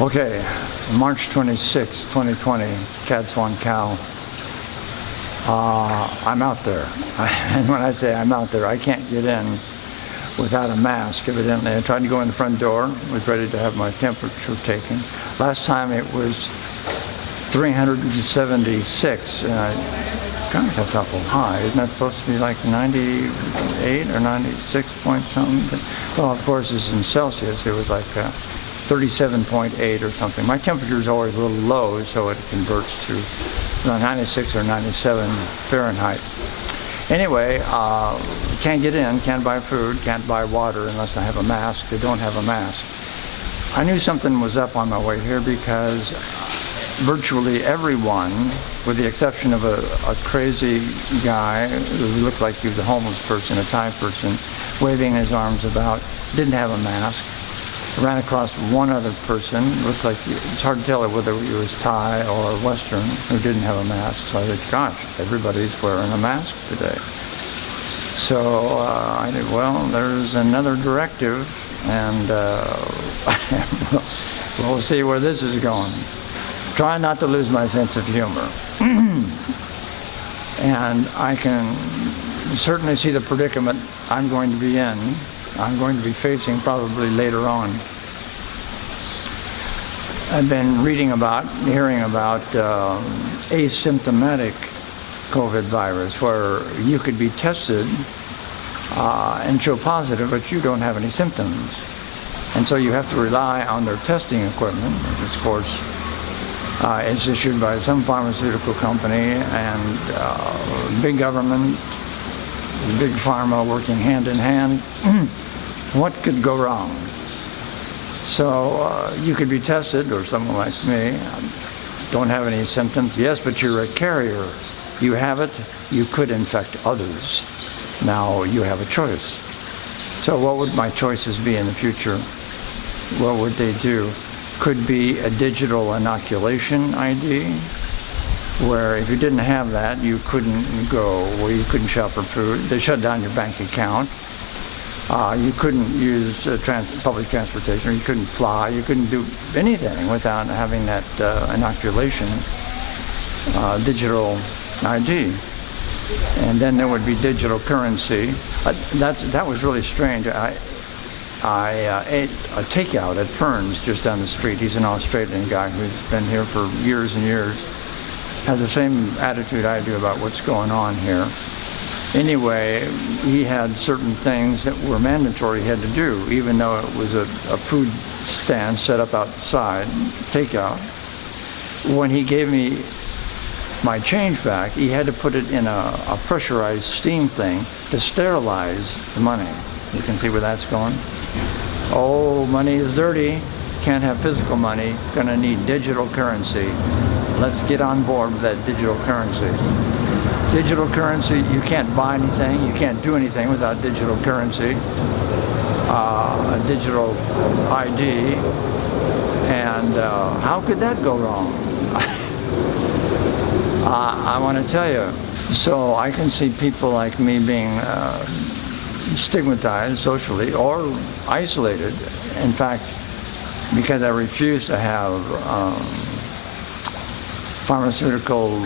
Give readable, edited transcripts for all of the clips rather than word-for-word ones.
Okay, March 26, 2020, Cad Swan Cow. I'm out there. And when I say I'm out there, I can't get in without a mask, evidently. I tried to go in the front door, was ready to have my temperature taken. Last time it was 376, and I kind of that's awful high. Isn't that supposed to be like 98 or 96 point something? But, well, of course, it's in Celsius. It was like 37.8 or something. My temperature is always a little low, so it converts to 96 or 97 Fahrenheit. Anyway, can't get in, can't buy food, can't buy water unless I have a mask. I don't have a mask. I knew something was up on my way here because virtually everyone, with the exception of a crazy guy who looked like he was a homeless person, a Thai person, waving his arms about, didn't have a mask. I ran across one other person, looked like, it's hard to tell whether he was Thai or Western, who didn't have a mask. So I said, gosh, everybody's wearing a mask today. So I said, well, there's another directive, and we'll see where this is going. Try not to lose my sense of humor. And I can certainly see the predicament I'm going to be in. I'm going to be facing probably later on. I've been reading about, hearing about asymptomatic COVID virus, where you could be tested and show positive, but you don't have any symptoms. And so you have to rely on their testing equipment, which of course is issued by some pharmaceutical company, and big government, big pharma working hand in hand. What could go wrong? So you could be tested, or someone like me, don't have any symptoms. Yes, but you're a carrier. You have it, you could infect others. Now you have a choice. So what would my choices be in the future? What would they do? Could be a digital inoculation ID, where if you didn't have that, you couldn't go, where you couldn't shop for food. They shut down your bank account. You couldn't use public transportation, or you couldn't fly, you couldn't do anything without having that inoculation digital ID. And then there would be digital currency. That was really strange. I ate a takeout at Fern's just down the street. He's an Australian guy who's been here for years and years. Has the same attitude I do about what's going on here. Anyway, he had certain things that were mandatory he had to do, even though it was a food stand set up outside, takeout. When he gave me my change back, he had to put it in a pressurized steam thing to sterilize the money. You can see where that's going. Oh, money is dirty. Can't have physical money. Gonna need digital currency. Let's get on board with that digital currency. Digital currency, you can't buy anything, you can't do anything without digital currency, a digital ID, and how could that go wrong? I want to tell you. So I can see people like me being stigmatized socially or isolated. In fact, because I refuse to have pharmaceutical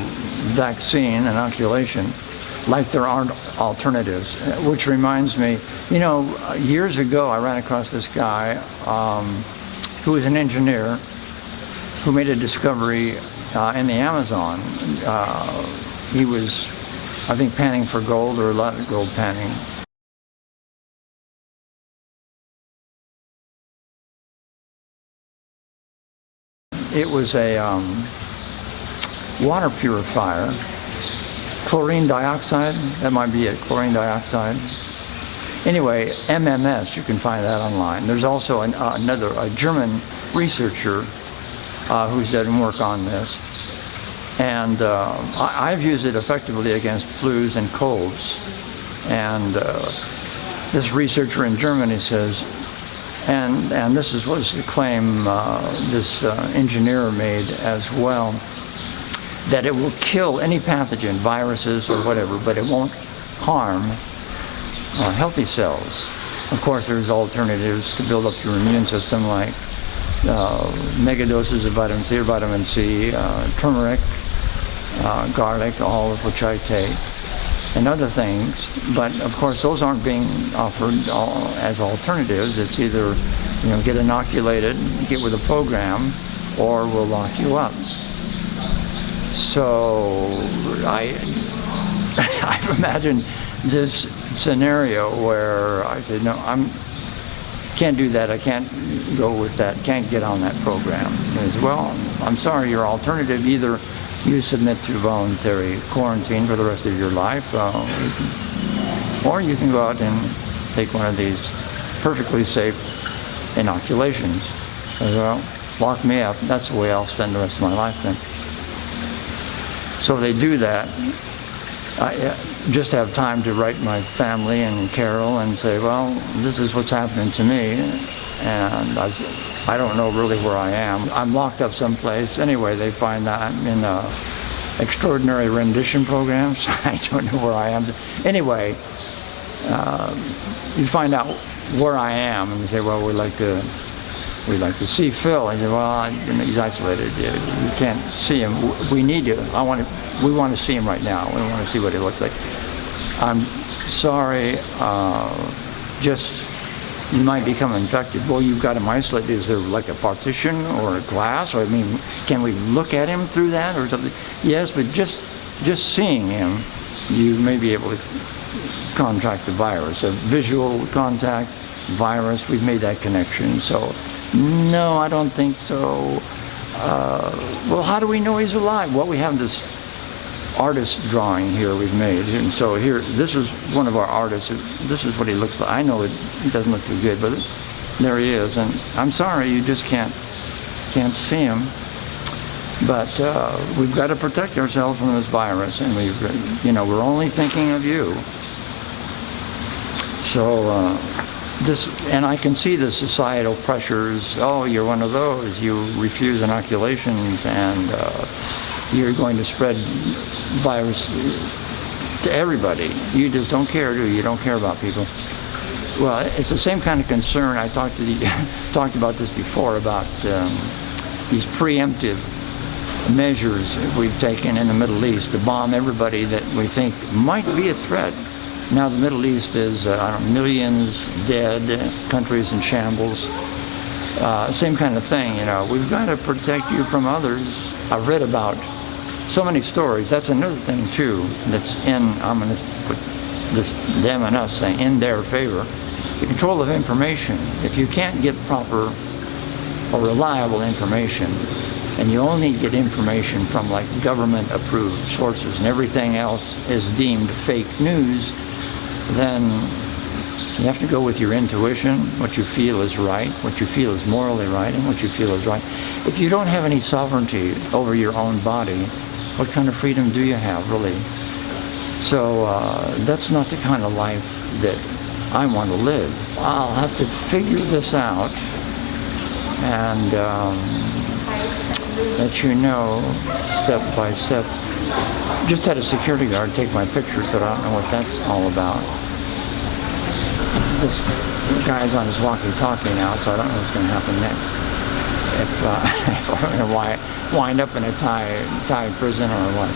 vaccine, inoculation, like there aren't alternatives. Which reminds me, you know, years ago I ran across this guy who was an engineer who made a discovery in the Amazon. He was, I think, panning for gold, or a lot of gold panning. It was a water purifier, chlorine dioxide, that might be it, chlorine dioxide. Anyway, MMS, you can find that online. There's also a German researcher who's done work on this. And I've used it effectively against flus and colds. And this researcher in Germany says, and this was the claim this engineer made as well, that it will kill any pathogen, viruses or whatever, but it won't harm healthy cells. Of course, there's alternatives to build up your immune system, like mega doses of vitamin C or vitamin C, turmeric, garlic, all of which I take, and other things. But of course, those aren't being offered as alternatives. It's either, get inoculated, get with a program, or we'll lock you up. So I've imagined this scenario where I said, no, can't do that. I can't go with that. Can't get on that program. And he said, well, I'm sorry. Your alternative, either you submit to voluntary quarantine for the rest of your life, or you can go out and take one of these perfectly safe inoculations. I said, well, lock me up. That's the way I'll spend the rest of my life then. So they do that. I just have time to write my family and Carol and say, well, this is what's happening to me, and I don't know really where I am. I'm locked up someplace. Anyway, they find that I'm in extraordinary rendition programs. I don't know where I am. Anyway, you find out where I am, and you say, well, we'd like to see Phil. And you say, well, he's isolated. You can't see him. We need you. We want to see him right now. We want to see what he looks like. I'm sorry, you might become infected. Well, you've got him isolated. Is there like a partition or a glass? Or can we look at him through that or something? Yes, but just seeing him, you may be able to contract the virus. A visual contact, virus, we've made that connection. So, no, I don't think so. Well, how do we know he's alive? Well, we have this artist drawing here we've made, and so here, this is one of our artists. This is what he looks like. I know it doesn't look too good, but there he is. And I'm sorry, you just can't see him. But we've got to protect ourselves from this virus, and we're only thinking of you. So and I can see the societal pressures. Oh, you're one of those. You refuse inoculations, and you're going to spread virus to everybody. You just don't care, do you? You don't care about people. Well, it's the same kind of concern. I talked about this before, about these preemptive measures we've taken in the Middle East to bomb everybody that we think might be a threat. Now the Middle East is millions dead, countries in shambles. Same kind of thing, We've got to protect you from others. I've read about so many stories. That's another thing too. I'm going to put this them and us saying in their favor. The control of information. If you can't get proper or reliable information, and you only get information from like government-approved sources, and everything else is deemed fake news, then you have to go with your intuition, what you feel is right, what you feel is morally right, and what you feel is right. If you don't have any sovereignty over your own body, what kind of freedom do you have, really? So that's not the kind of life that I want to live. I'll have to figure this out and let you know step by step. Just had a security guard take my picture, so I don't know what that's all about. This guy's on his walkie-talkie now, so I don't know what's going to happen next. If I'm going to wind up in a Thai prison or what.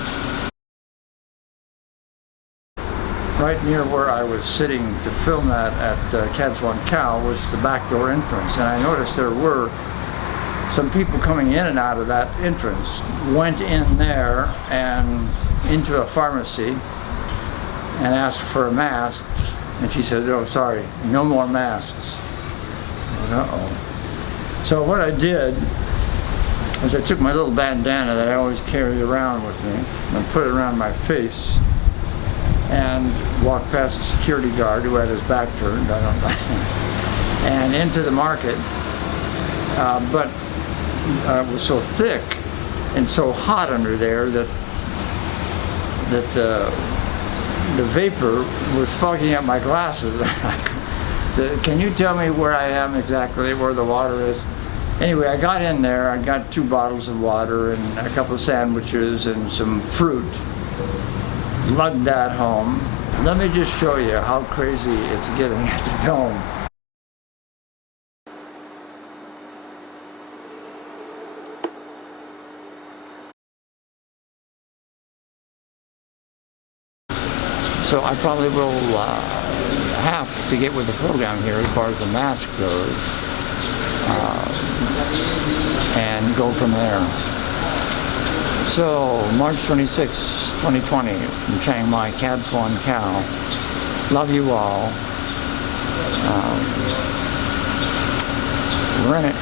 Right near where I was sitting to film that at Kadswan Cow was the back door entrance, and I noticed there were some people coming in and out of that entrance. Went in there and into a pharmacy and asked for a mask, and she said, "Oh, sorry, no more masks." Uh-oh. So what I did is I took my little bandana that I always carry around with me and put it around my face and walked past the security guard who had his back turned, I don't know, and into the market. But it was so thick and so hot under there that the vapor was fogging up my glasses. Can you tell me where I am exactly, where the water is? Anyway, I got in there, I got 2 bottles of water and a couple of sandwiches and some fruit. Lugged that home. Let me just show you how crazy it's getting at the dome. So I probably will have to get with the program here as far as the mask goes, and go from there. So March 26, 2020, from Chiang Mai, Cad Swan Cow. Love you all. We're in it.